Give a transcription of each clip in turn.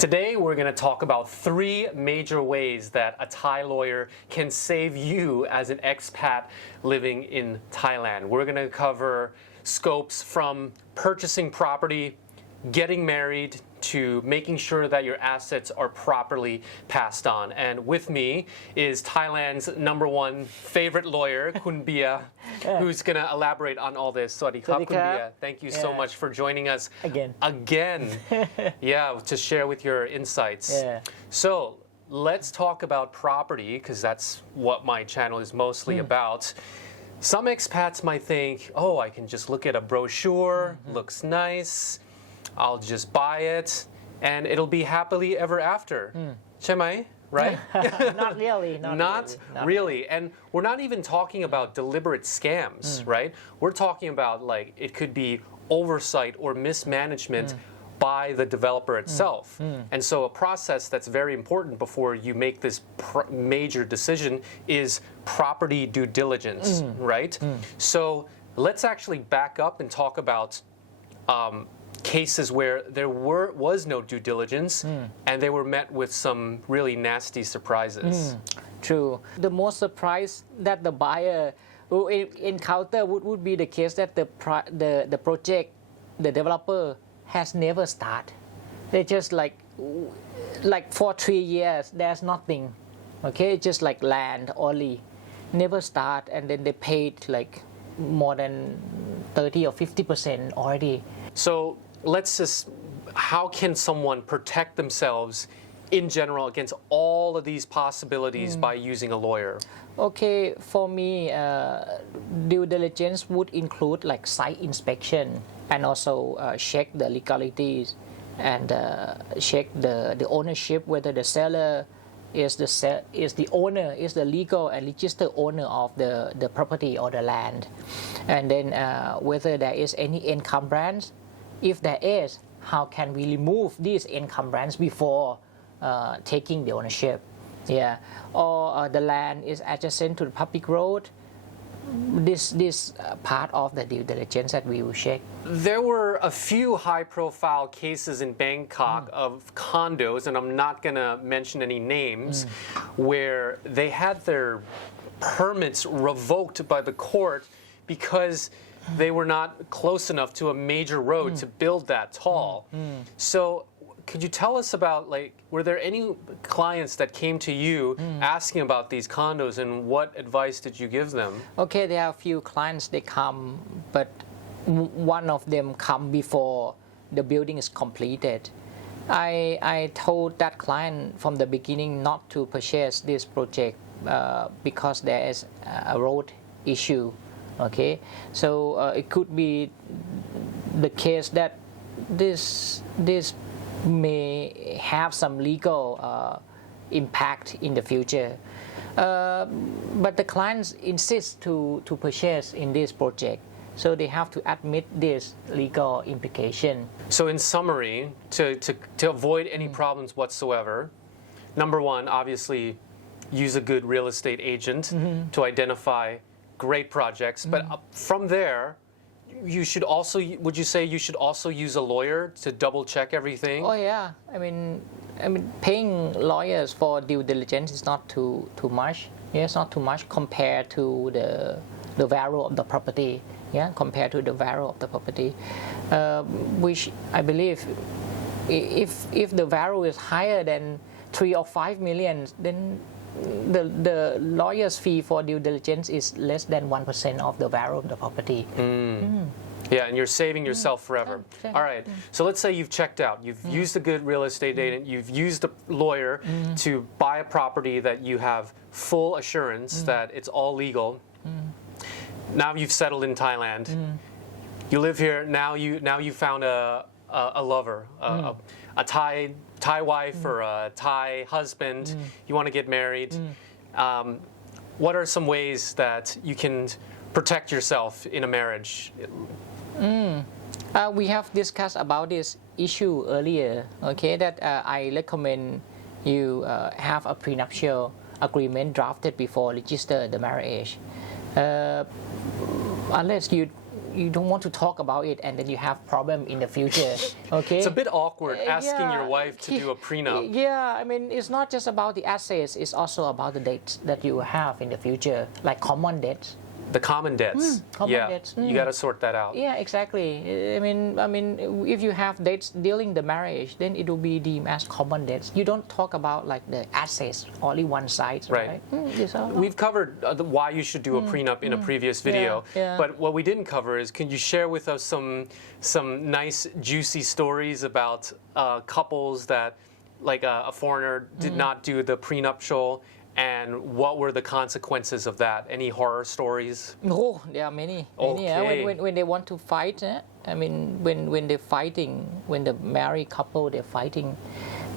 Today, we're going to talk about 3 major ways that a Thai lawyer can save you as an expat living in Thailand. We're going to cover scopes from purchasing property, getting married, to making sure that your assets are properly passed on. And with me is Thailand's #1 favorite lawyer, Kun Bia, who's going to elaborate on all this. Sawadee krab, Kun Bia. Thank you so much for joining us again. To share with your insights. So let's talk about property, because that's what my channel is mostly about. Some expats might think, oh, I can just look at a brochure, looks nice, I'll just buy it, and it'll be happily ever after. ใช่ไหม right? Not really. Not really. And we're not even talking about deliberate scams, right? We're talking about, like, it could be oversight or mismanagement by the developer itself. And so a process that's very important before you make this major decision is property due diligence, right? So let's actually back up and talk about cases where there was no due diligence and they were met with some really nasty surprises. True. The most surprise that the buyer will encounter would be the case that the project, the developer has never started. They just like for 3 years there's nothing. Okay, just like land only, never start, and then they paid like more than 30 or 50% already. So let's just, how can someone protect themselves in general against all of these possibilities by using a lawyer? Okay, for me, due diligence would include like site inspection and also check the legalities and check the ownership, whether the seller is the owner, is the legal and registered owner of the property or the land, and then whether there is any encumbrance. If there is, how can we remove these encumbrance before taking the ownership? Or the land is adjacent to the public road. This part of the due diligence that we will check. There were a few high-profile cases in Bangkok of condos, and I'm not going to mention any names, where they had their permits revoked by the court because they were not close enough to a major road to build that tall. So could you tell us about, like, were there any clients that came to you asking about these condos, and what advice did you give them? Okay, there are a few clients, they come, but one of them come before the building is completed. I told that client from the beginning not to purchase this project because there is a road issue. Okay, so it could be the case that this may have some legal impact in the future, but the clients insist to purchase in this project, so they have to admit this legal implication. So in summary, to avoid any problems whatsoever, _1, obviously use a good real estate agent to identify great projects, but from there, you should also, would you say you should also use a lawyer to double check everything? Oh yeah, I mean paying lawyers for due diligence is not too much. It's not too much compared to the value of the property. Compared to the value of the property, which I believe if the value is higher than 3 or 5 million, then the lawyer's fee for due diligence is less than 1% of the value of the property. Yeah, and you're saving yourself forever. All right, so let's say you've checked out, you've used a good real estate agent, you've used a lawyer to buy a property that you have full assurance that it's all legal. Now you've settled in Thailand. You live here, now you found a lover, a Thai wife or a Thai husband, you want to get married. What are some ways that you can protect yourself in a marriage? We have discussed about this issue earlier, okay, that I recommend you have a prenuptial agreement drafted before register the marriage. Unless you don't want to talk about it, and then you have problem in the future. Okay, It's a bit awkward asking yeah, your wife to do a prenup. Yeah, I mean, it's not just about the assets; it's also about the debts that you have in the future, like common debts. The common debts. Common yeah, debts. you got to sort that out. Yeah, exactly. I mean, if you have debts during the marriage, then it will be deemed as common debts. You don't talk about like the assets, only one side, right? We've covered why you should do a prenup in a previous video, yeah. but what we didn't cover is, can you share with us some nice juicy stories about couples that, like a foreigner did not do the prenuptial, and what were the consequences of that? Any horror stories? Oh, there are many. Okay. When they want to fight, I mean, when they're fighting, when the married couple they're fighting,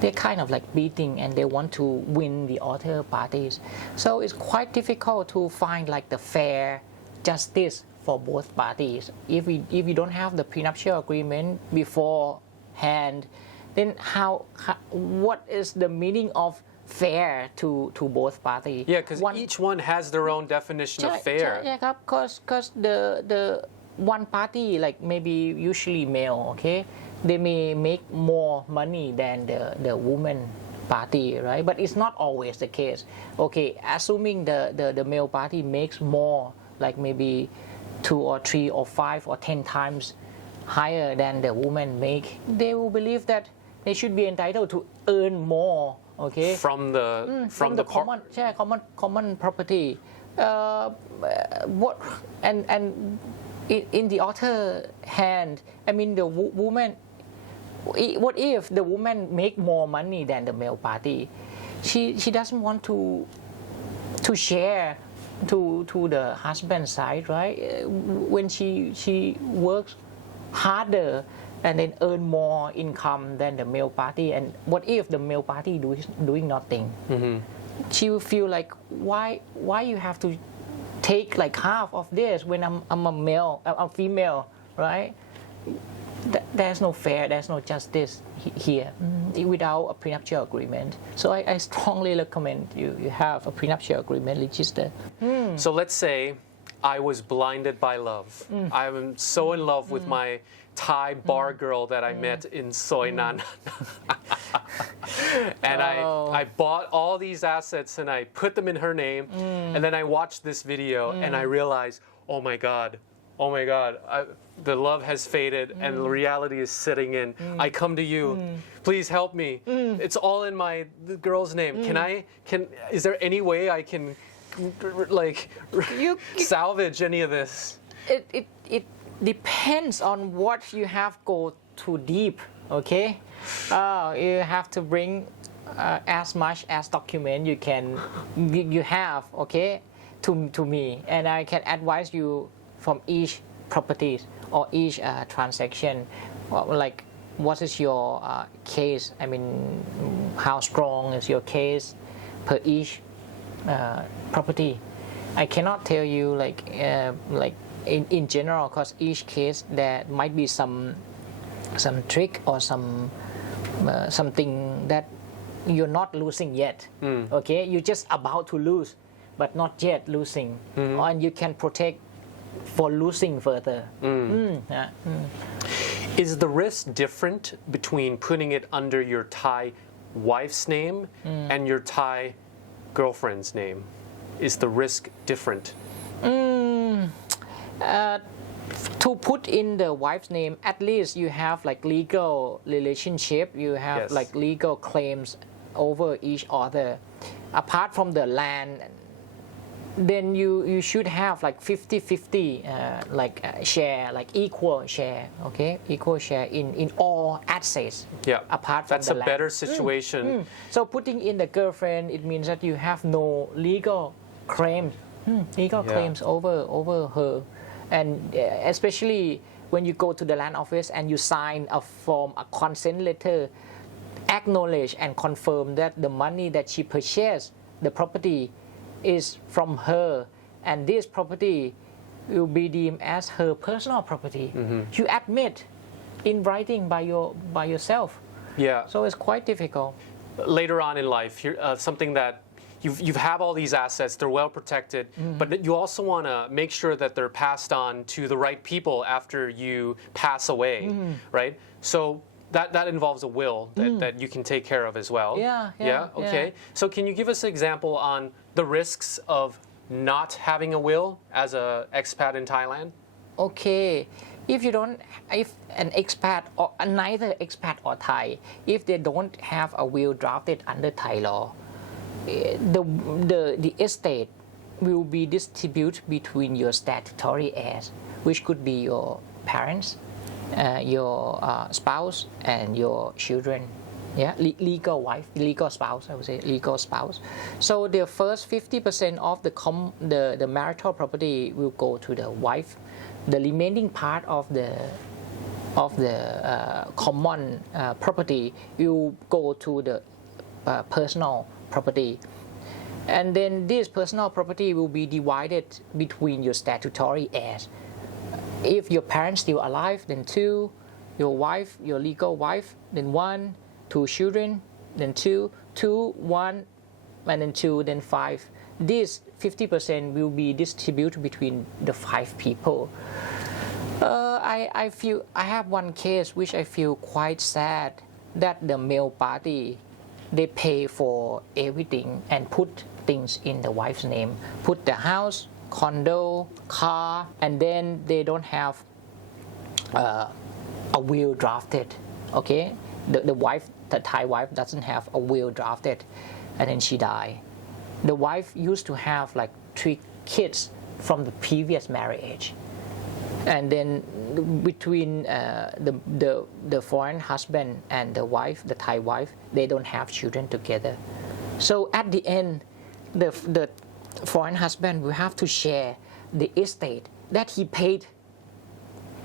they're kind of like beating, and they want to win the other parties. So it's quite difficult to find like the fair justice for both parties. If you don't have the prenuptial agreement beforehand, then what is the meaning of fair to both parties? Yeah, because each one has their own definition of fair. Yeah, because the one party, like maybe usually male, okay, they may make more money than the woman party, right? But it's not always the case. Okay, assuming the male party makes more, like maybe 2 or 3 or 5 or 10 times higher than the woman make, they will believe that they should be entitled to earn more. Okay. From the common property. In the other hand, I mean the woman. What if the woman make more money than the male party? She doesn't want to share to the husband's side, right? When she works harder and then earn more income than the male party, and what if the male party doing nothing? She will feel like, why you have to take like half of this when I'm a female, right? There's no fair, there's no justice here without a prenuptial agreement. So I strongly recommend you have a prenuptial agreement registered. So let's say I was blinded by love. I'm so in love with my Thai bar girl that I met in Soi Nan. And I bought all these assets and I put them in her name. And then I watched this video and I realized, oh my God, the love has faded and the reality is setting in. I come to you. Please help me. It's all in the girl's name. Is there any way I can salvage any of this? It depends on what you have go too deep, okay? You have to bring as much as document you have, okay, to me, and I can advise you from each properties or each transaction, like what is your case? I mean, how strong is your case per each property? I cannot tell you like in general, because each case there might be some trick or something that you're not losing yet. Okay, you're just about to lose, but not yet losing, and you can protect for losing further. Is the risk different between putting it under your Thai wife's name and your Thai girlfriend's name? Is the risk different? To put in the wife's name, at least you have like legal relationship, you have like legal claims over each other. Apart from the land, then you should have like 50-50 share, like equal share, okay, equal share in all assets. Yeah, apart from that's the a land. better situation. So putting in the girlfriend, it means that you have no legal claims, claims over her, and especially when you go to the land office and you sign a consent letter, acknowledge and confirm that the money that she purchased the property is from her, and this property will be deemed as her personal property. You admit in writing by yourself. Yeah. So it's quite difficult. Later on in life, something that you have all these assets, they're well protected, but you also want to make sure that they're passed on to the right people after you pass away, right? So that involves a will that you can take care of as well. Yeah. Okay. So can you give us an example on the risks of not having a will as an expat in Thailand? Okay, if an expat or neither expat or Thai, if they don't have a will drafted under Thai law, the estate will be distributed between your statutory heirs, which could be your parents, your spouse, and your children. Yeah, legal wife, legal spouse, I would say legal spouse. So the first 50% of the marital property will go to the wife. The remaining part of the common property will go to the personal property, and then this personal property will be divided between your statutory heirs. If your parents still alive, then 2, your wife, your legal wife, then 1, 2 children, then 2, 1, and then 2, then 5. This 50% will be distributed between the 5 people. I feel I have one case which I feel quite sad, that the male party, they pay for everything and put things in the wife's name, put the house, condo, car, and then they don't have a will drafted. Okay, the wife, the Thai wife, doesn't have a will drafted, and then she died. The wife used to have like 3 kids from the previous marriage, and then between the foreign husband and the wife, the Thai wife, they don't have children together. So at the end, the foreign husband will have to share the estate that he paid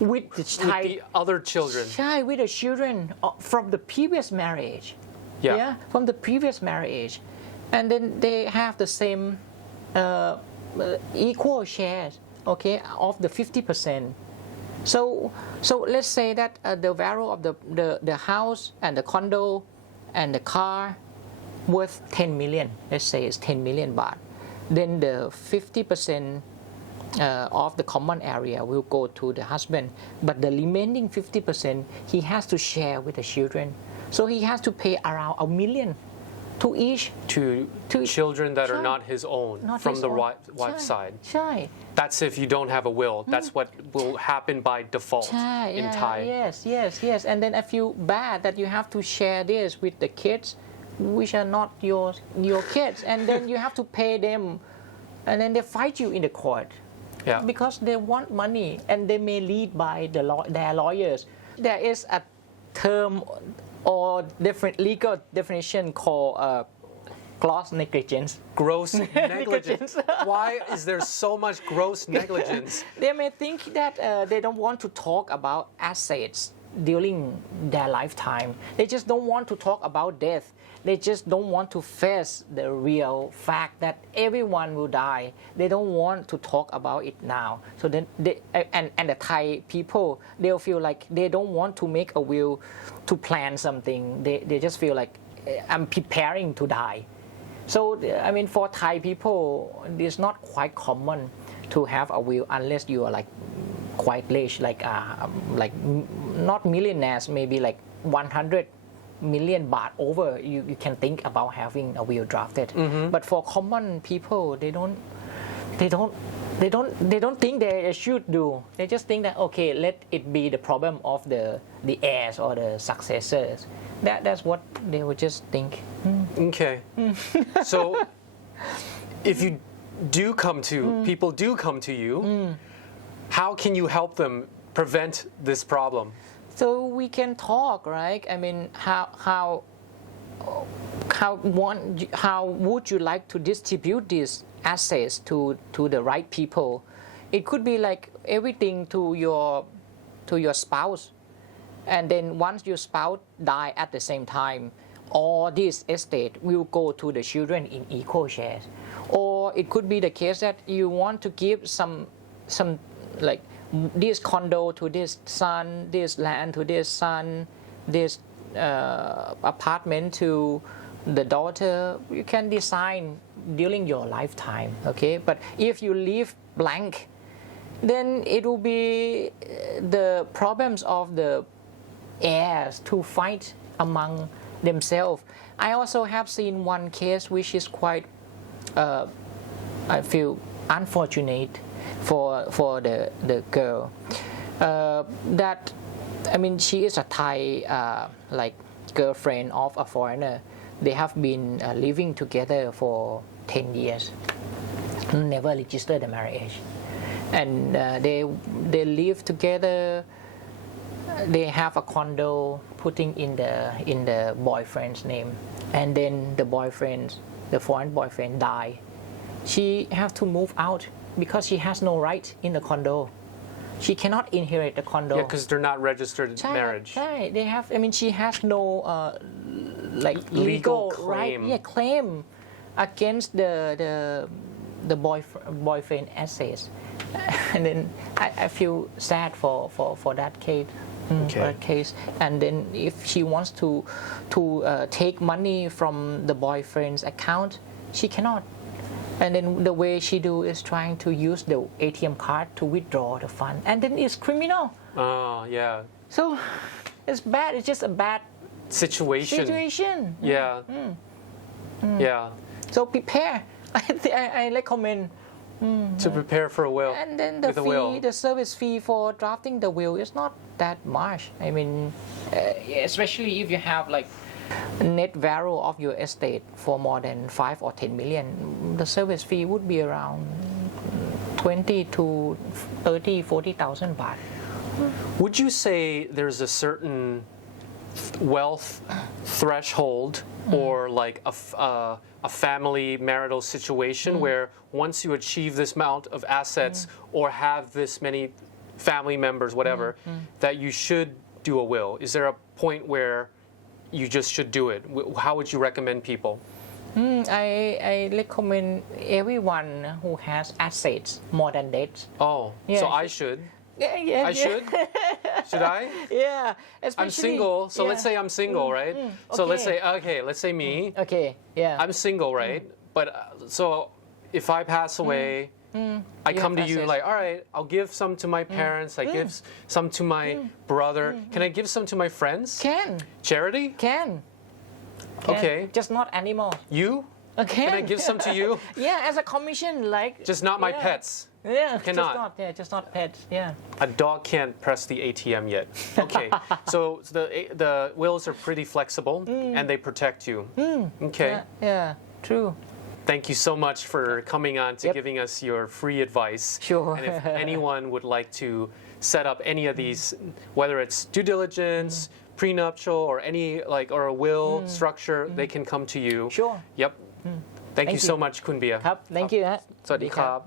with the other children. With the children from the previous marriage. Yeah, from the previous marriage, and then they have the same equal shares, okay, of the 50%. So let's say that the value of the house and the condo and the car worth 10 million. Let's say it's 10 million baht. Then the 50% of the common area will go to the husband, but the remaining 50% he has to share with the children. So he has to pay around 1 million to each to children that are not his own, from the wife's side. That's if you don't have a will. That's what will happen by default in Thai. Yes. And then I feel bad that you have to share this with the kids, which are not your kids, and then you have to pay them, and then they fight you in the court. Yeah. Because they want money, and they may lead by their lawyers. There is a term or different legal definition called gross negligence. Gross negligence. Why is there so much gross negligence? They may think that they don't want to talk about assets during their lifetime. They just don't want to talk about death. They just don't want to face the real fact that everyone will die. They don't want to talk about it now. So then and the Thai people, they'll feel like they don't want to make a will to plan something. They just feel like I'm preparing to die. So I mean, for Thai people, it's not quite common to have a will unless you are like quite rich, like not millionaires, maybe like 100 million baht over, you can think about having a will drafted. But for common people, they don't think they should do. They just think that, okay, let it be the problem of the heirs or the successors. That's what they would just think. Okay. So if you do come to people do come to you, how can you help them prevent this problem? So we can talk, right? I mean, how would you like to distribute these assets to the right people? It could be like everything to your spouse, and then once your spouse die at the same time, all this estate will go to the children in equal shares. Or it could be the case that you want to give some like this condo to this son, this land to this son, this apartment to the daughter, you can design during your lifetime, okay? But if you leave blank, then it will be the problems of the heirs to fight among themselves. I also have seen one case which is quite, I feel unfortunate for the girl. That, I mean, she is a Thai like girlfriend of a foreigner. They have been living together for 10 years, never registered the marriage, and they live together. They have a condo putting in the boyfriend's name, and then the foreign boyfriend die. She have to move out because she has no right in the condo. She cannot inherit the condo. Yeah, because they're not registered marriage. Right, they have. I mean, she has no like Legal right. claim. Yeah, claim against the boyfriend assets, and then I feel sad for that case. Okay. That case, and then if she wants to take money from the boyfriend's account, she cannot. And then the way she do is trying to use the ATM card to withdraw the fund, and then it's criminal. Oh, yeah. So it's bad. It's just a bad Situation. Yeah. Yeah. So prepare. I recommend. To prepare for a will. And then the with a will. fee, the service fee for drafting the will is not that much. I mean, especially if you have like net value of your estate for more than 5 or 10 million, the service fee would be around 20 to 30, 40,000 baht. Would you say there's a certain wealth threshold or like a family marital situation where once you achieve this amount of assets or have this many family members, whatever, that you should do a will? Is there a point where you just should do it? How would you recommend people? I recommend everyone who has assets more than debts. Oh, Yeah, so I should. Yeah, I should? Should I? Yeah, I'm especially, single, so let's yeah. say I'm single, right? So let's say, okay. let's say me. Okay, yeah. I'm single, right? But so if I pass away, I come to you assets. like, all right, I'll give some to my parents. I give some to my brother. Can I give some to my friends? Can. Charity? Can. Okay. Just not animal. You? Okay. Can I give some to you? Yeah, as a commission, like. Just not my yeah. pets. Yeah, Cannot. just not pets. Yeah. A dog can't press the ATM yet. Okay. So the wills are pretty flexible and they protect you. Okay. Yeah, true. Thank you so much for coming on to Yep. giving us your free advice. Sure. And if anyone would like to set up any of these, whether it's due diligence, prenuptial, or any or a will structure, they can come to you. Sure. Yep. Thank you you. so much, Kun Bia. ครับ thank you ฮะ สวัสดีครับ